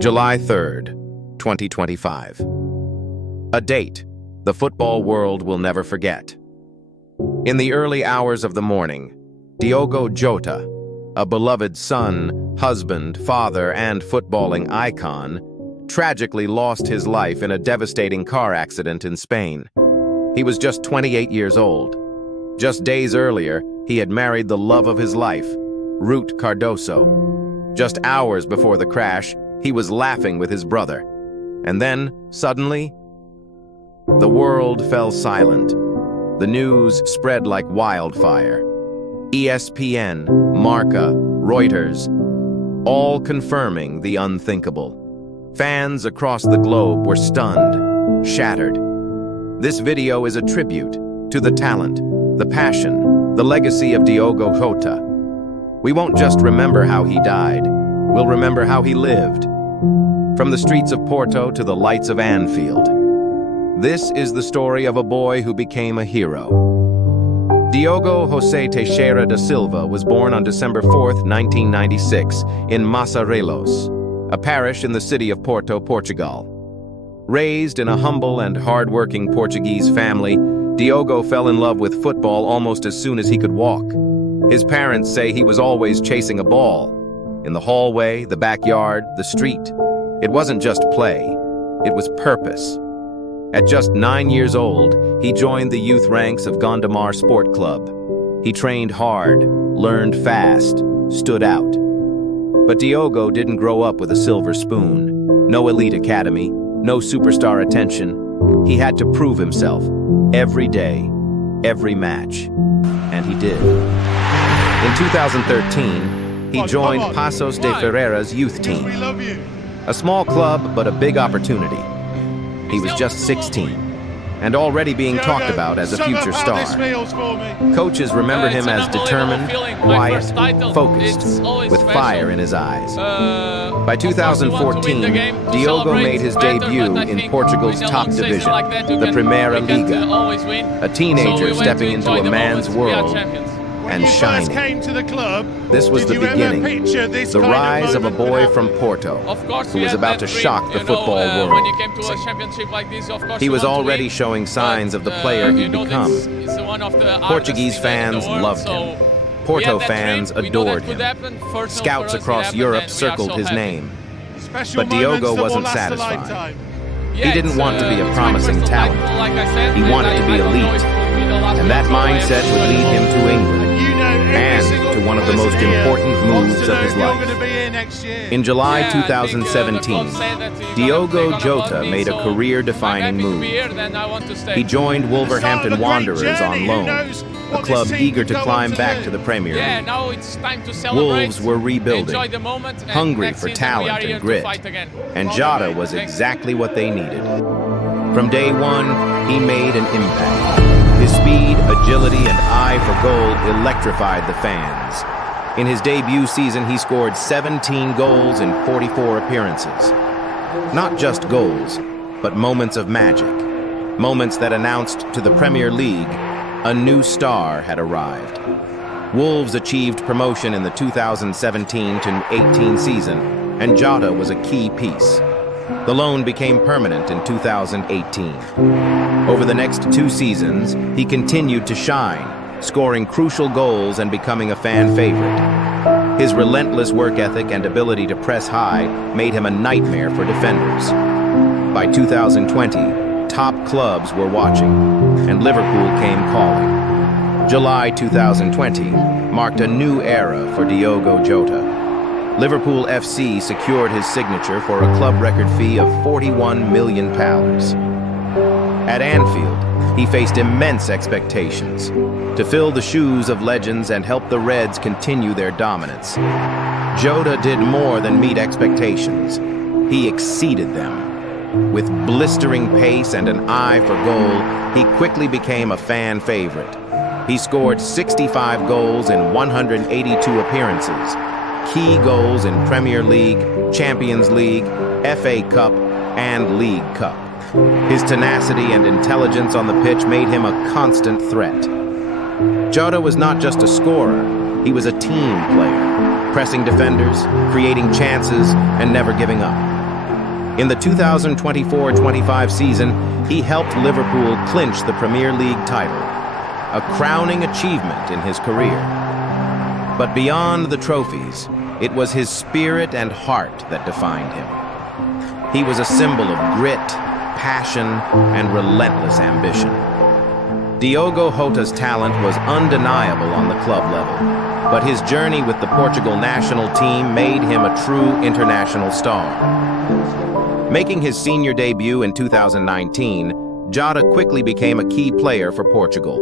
July 3rd, 2025. A date the football world will never forget. In the early hours of the morning, Diogo Jota, a beloved son, husband, father, and footballing icon, tragically lost his life in a devastating car accident in Spain. He was just 28 years old. Just days earlier, he had married the love of his life, Ruth Cardoso. Just hours before the crash, he was laughing with his brother. And then, suddenly, the world fell silent. The news spread like wildfire. ESPN, MARKO, Reuters, all confirming the unthinkable. Fans across the globe were stunned, shattered. This video is a tribute to the talent, the passion, the legacy of Diogo Jota. We won't just remember how he died, we'll remember how he lived. From the streets of Porto to the lights of Anfield. This is the story of a boy who became a hero. Diogo José Teixeira da Silva was born on December 4th, 1996, in Massarelos, a parish in the city of Porto, Portugal. Raised in a humble and hard-working Portuguese family, Diogo fell in love with football almost as soon as he could walk. His parents say he was always chasing a ball. In the hallway, the backyard, the street. It wasn't just play, it was purpose. At just 9 years old, he joined the youth ranks of Gondomar Sport Club. He trained hard, learned fast, stood out. But Diogo didn't grow up with a silver spoon. No elite academy, no superstar attention. He had to prove himself every day, every match. And he did. In 2013, he joined Paços de Ferreira's youth team. A small club, but a big opportunity. He was just 16, and already being talked about as a future star. Coaches remember him as determined, quiet, focused, with fire in his eyes. By 2014, Diogo made his debut in Portugal's top division, the Primeira Liga. A teenager stepping into a man's world and shining. This was the beginning, the rise of a boy from Porto, who was about to shock the football world. He was already showing signs of the player he'd become. Portuguese fans loved him. Porto fans adored him. Scouts across Europe circled his name. But Diogo wasn't satisfied. He didn't want to be a promising talent. He wanted to be elite. And that mindset would lead him to England, and to one of the most important moves of his life. In July 2017, Diogo Jota made a career-defining move. He joined Wolverhampton Wanderers on loan, a club eager to climb back to the Premier League. Wolves were rebuilding, hungry for talent and grit, and Jota was exactly what they needed. From day one, he made an impact. His speed, agility, and eye for goal electrified the fans. In his debut season, he scored 17 goals in 44 appearances. Not just goals, but moments of magic. Moments that announced to the Premier League a new star had arrived. Wolves achieved promotion in the 2017-18 season, and Jota was a key piece. The loan became permanent in 2018. Over the next 2 seasons, he continued to shine, scoring crucial goals and becoming a fan favorite. His relentless work ethic and ability to press high made him a nightmare for defenders. By 2020, top clubs were watching, and Liverpool came calling. July 2020 marked a new era for Diogo Jota. Liverpool FC secured his signature for a club record fee of £41 million. At Anfield, he faced immense expectations to fill the shoes of legends and help the Reds continue their dominance. Jota did more than meet expectations. He exceeded them. With blistering pace and an eye for goal, he quickly became a fan favorite. He scored 65 goals in 182 appearances. Key goals in Premier League, Champions League, FA Cup, and League Cup. His tenacity and intelligence on the pitch made him a constant threat. Jota was not just a scorer, he was a team player, pressing defenders, creating chances, and never giving up. In the 2024-25 season, he helped Liverpool clinch the Premier League title, a crowning achievement in his career. But beyond the trophies, it was his spirit and heart that defined him. He was a symbol of grit, passion, and relentless ambition. Diogo Jota's talent was undeniable on the club level, but his journey with the Portugal national team made him a true international star. Making his senior debut in 2019, Jota quickly became a key player for Portugal.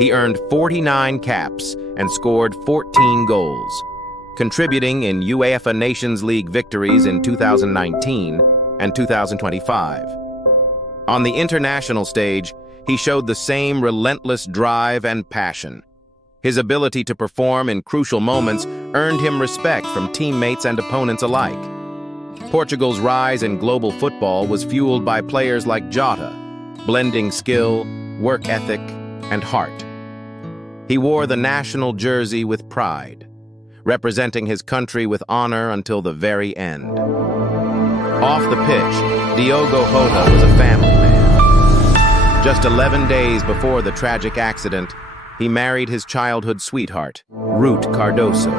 He earned 49 caps and scored 14 goals, contributing in UEFA Nations League victories in 2019 and 2025. On the international stage, he showed the same relentless drive and passion. His ability to perform in crucial moments earned him respect from teammates and opponents alike. Portugal's rise in global football was fueled by players like Jota, blending skill, work ethic, and heart. He wore the national jersey with pride, representing his country with honor until the very end. Off the pitch, Diogo Jota was a family man. Just 11 days before the tragic accident, he married his childhood sweetheart, Ruth Cardoso.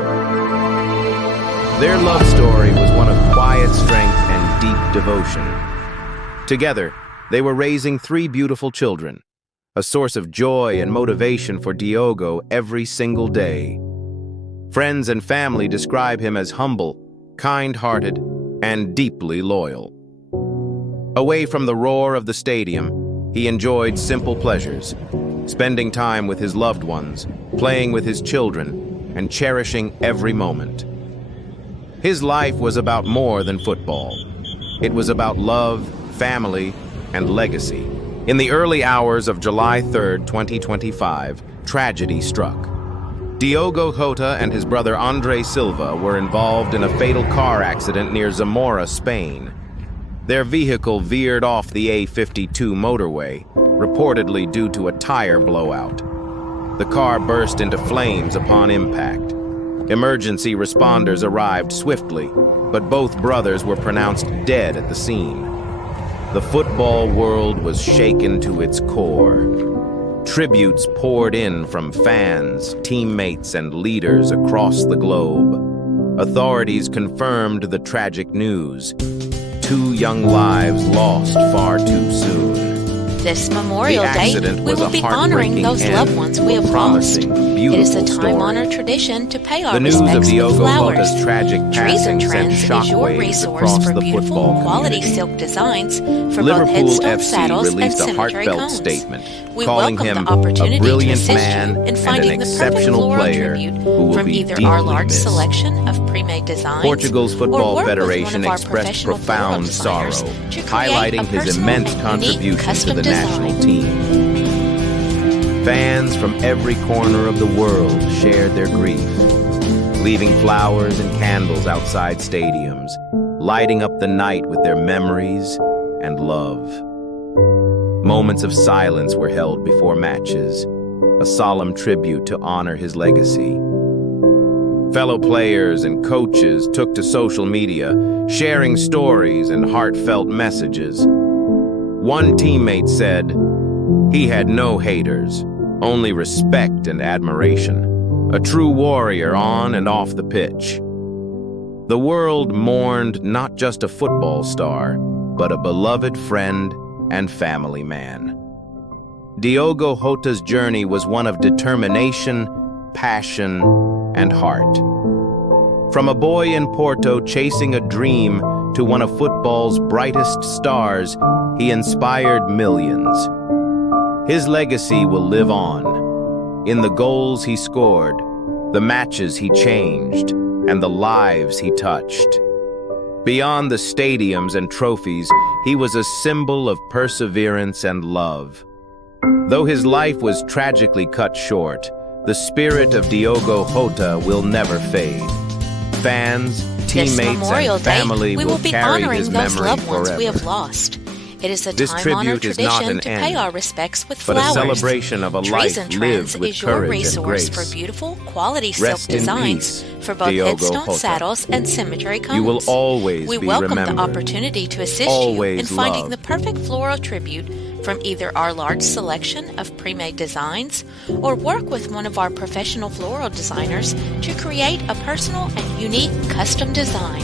Their love story was one of quiet strength and deep devotion. Together, they were raising 3 beautiful children, a source of joy and motivation for Diogo every single day. Friends and family describe him as humble, kind-hearted, and deeply loyal. Away from the roar of the stadium, he enjoyed simple pleasures, spending time with his loved ones, playing with his children, and cherishing every moment. His life was about more than football. It was about love, family, and legacy. In the early hours of July 3, 2025, tragedy struck. Diogo Jota and his brother Andre Silva were involved in a fatal car accident near Zamora, Spain. Their vehicle veered off the A52 motorway, reportedly due to a tire blowout. The car burst into flames upon impact. Emergency responders arrived swiftly, but both brothers were pronounced dead at the scene. The football world was shaken to its core. Tributes poured in from fans, teammates, and leaders across the globe. Authorities confirmed the tragic news. 2 young lives lost far too soon. This Memorial Day, we will be honoring those loved ones we have lost. It is a time-honored tradition to pay our respects with flowers. Trees and Trends is your resource for beautiful, quality silk designs for both headstone saddles and cemetery cones. We welcome the opportunity to assist you in finding the perfect floral tribute from either our large selection of pre-made designs Portugal's or Football work with Federation one of our expressed professional profound floral sorrow, designers to create highlighting a his personal, immense unique, contribution to custom the national design. team. Fans from every corner of the world shared their grief, leaving flowers and candles outside stadiums, lighting up the night with their memories and love. Moments of silence were held before matches, a solemn tribute to honor his legacy. Fellow players and coaches took to social media, sharing stories and heartfelt messages. One teammate said, "He had no haters, only respect and admiration. A true warrior on and off the pitch." The world mourned not just a football star, but a beloved friend and family man. Diogo Jota's journey was one of determination, passion, and heart. From a boy in Porto chasing a dream to one of football's brightest stars, he inspired millions. His legacy will live on, in the goals he scored, the matches he changed, and the lives he touched. Beyond the stadiums and trophies, he was a symbol of perseverance and love. Though his life was tragically cut short, the spirit of Diogo Jota will never fade. Fans, teammates, and family will be carry honoring his those memory loved ones forever. we have lost. It is a This time-honored tribute is not tradition an to pay end, our respects with but a flowers. celebration of a Trees life and Trends lived with is your courage and resource grace. for beautiful, quality Rest silk in designs peace, for both Diogo headstone Jota. saddles and cemetery cones. You will always We be welcome the remembered. opportunity to assist Always you in finding loved. the perfect floral tribute from either our large selection of pre-made designs or work with one of our professional floral designers to create a personal and unique custom design.